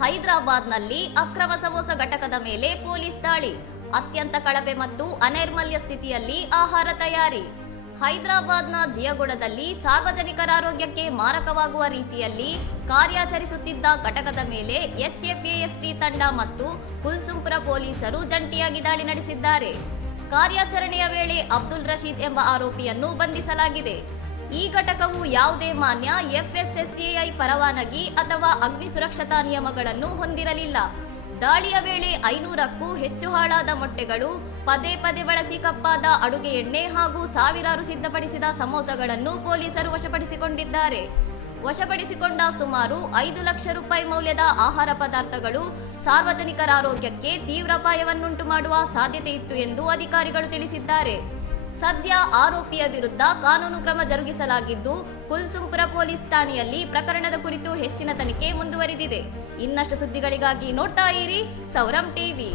ಹೈದರಾಬಾದ್ನಲ್ಲಿ ಅಕ್ರಮ ಸಮೋಸ ಘಟಕದ ಮೇಲೆ ಪೊಲೀಸ್ ದಾಳಿ. ಅತ್ಯಂತ ಕಳಪೆ ಮತ್ತು ಅನೈರ್ಮಲ್ಯ ಸ್ಥಿತಿಯಲ್ಲಿ ಆಹಾರ ತಯಾರಿ. ಹೈದರಾಬಾದ್ನ ಜಿಯಗುಡದಲ್ಲಿ ಸಾರ್ವಜನಿಕರ ಆರೋಗ್ಯಕ್ಕೆ ಮಾರಕವಾಗುವ ರೀತಿಯಲ್ಲಿ ಕಾರ್ಯಾಚರಿಸುತ್ತಿದ್ದ ಘಟಕದ ಮೇಲೆ ಎಚ್ಎಫ್ಎಎಸ್ಟಿ ತಂಡ ಮತ್ತು ಕುಲ್ಸುಂಪುರ ಪೊಲೀಸರು ಜಂಟಿಯಾಗಿ ದಾಳಿ ನಡೆಸಿದ್ದಾರೆ. ಕಾರ್ಯಾಚರಣೆಯ ವೇಳೆ ಅಬ್ದುಲ್ ರಶೀದ್ ಎಂಬ ಆರೋಪಿಯನ್ನು ಬಂಧಿಸಲಾಗಿದೆ. ಈ ಘಟಕವು ಯಾವುದೇ ಮಾನ್ಯ ಎಫ್ಎಸ್ಎಸ್ಎಐ ಪರವಾನಗಿ ಅಥವಾ ಅಗ್ನಿ ಸುರಕ್ಷತಾ ನಿಯಮಗಳನ್ನು ಹೊಂದಿರಲಿಲ್ಲ. ದಾಳಿಯ ವೇಳೆ 500ಕ್ಕೂ ಹೆಚ್ಚು ಹಾಳಾದ ಮೊಟ್ಟೆಗಳು, ಪದೇ ಪದೇ ಬಳಸಿ ಕಪ್ಪಾದ ಅಡುಗೆ ಎಣ್ಣೆ ಹಾಗೂ ಸಾವಿರಾರು ಸಿದ್ಧಪಡಿಸಿದ ಸಮೋಸಗಳನ್ನು ಪೊಲೀಸರು ವಶಪಡಿಸಿಕೊಂಡಿದ್ದಾರೆ. ವಶಪಡಿಸಿಕೊಂಡ ಸುಮಾರು 5 ಲಕ್ಷ ರೂಪಾಯಿ ಮೌಲ್ಯದ ಆಹಾರ ಪದಾರ್ಥಗಳು ಸಾರ್ವಜನಿಕರ ಆರೋಗ್ಯಕ್ಕೆ ತೀವ್ರ ಅಪಾಯವನ್ನುಂಟು ಮಾಡುವ ಸಾಧ್ಯತೆ ಇತ್ತು ಎಂದು ಅಧಿಕಾರಿಗಳು ತಿಳಿಸಿದ್ದಾರೆ. ಸದ್ಯ ಆರೋಪಿಯ ವಿರುದ್ಧ ಕಾನೂನು ಕ್ರಮ ಜರುಗಿಸಲಾಗಿದ್ದು, ಕುಲ್ಸುಂಪುರ ಪೊಲೀಸ್ ಠಾಣೆಯಲ್ಲಿ ಪ್ರಕರಣದ ಕುರಿತು ಹೆಚ್ಚಿನ ತನಿಖೆ ಮುಂದುವರಿದಿದೆ. ಇನ್ನಷ್ಟು ಸುದ್ದಿಗಳಿಗಾಗಿ ನೋಡ್ತಾ ಇರಿ ಸೌರಂ ಟಿವಿ.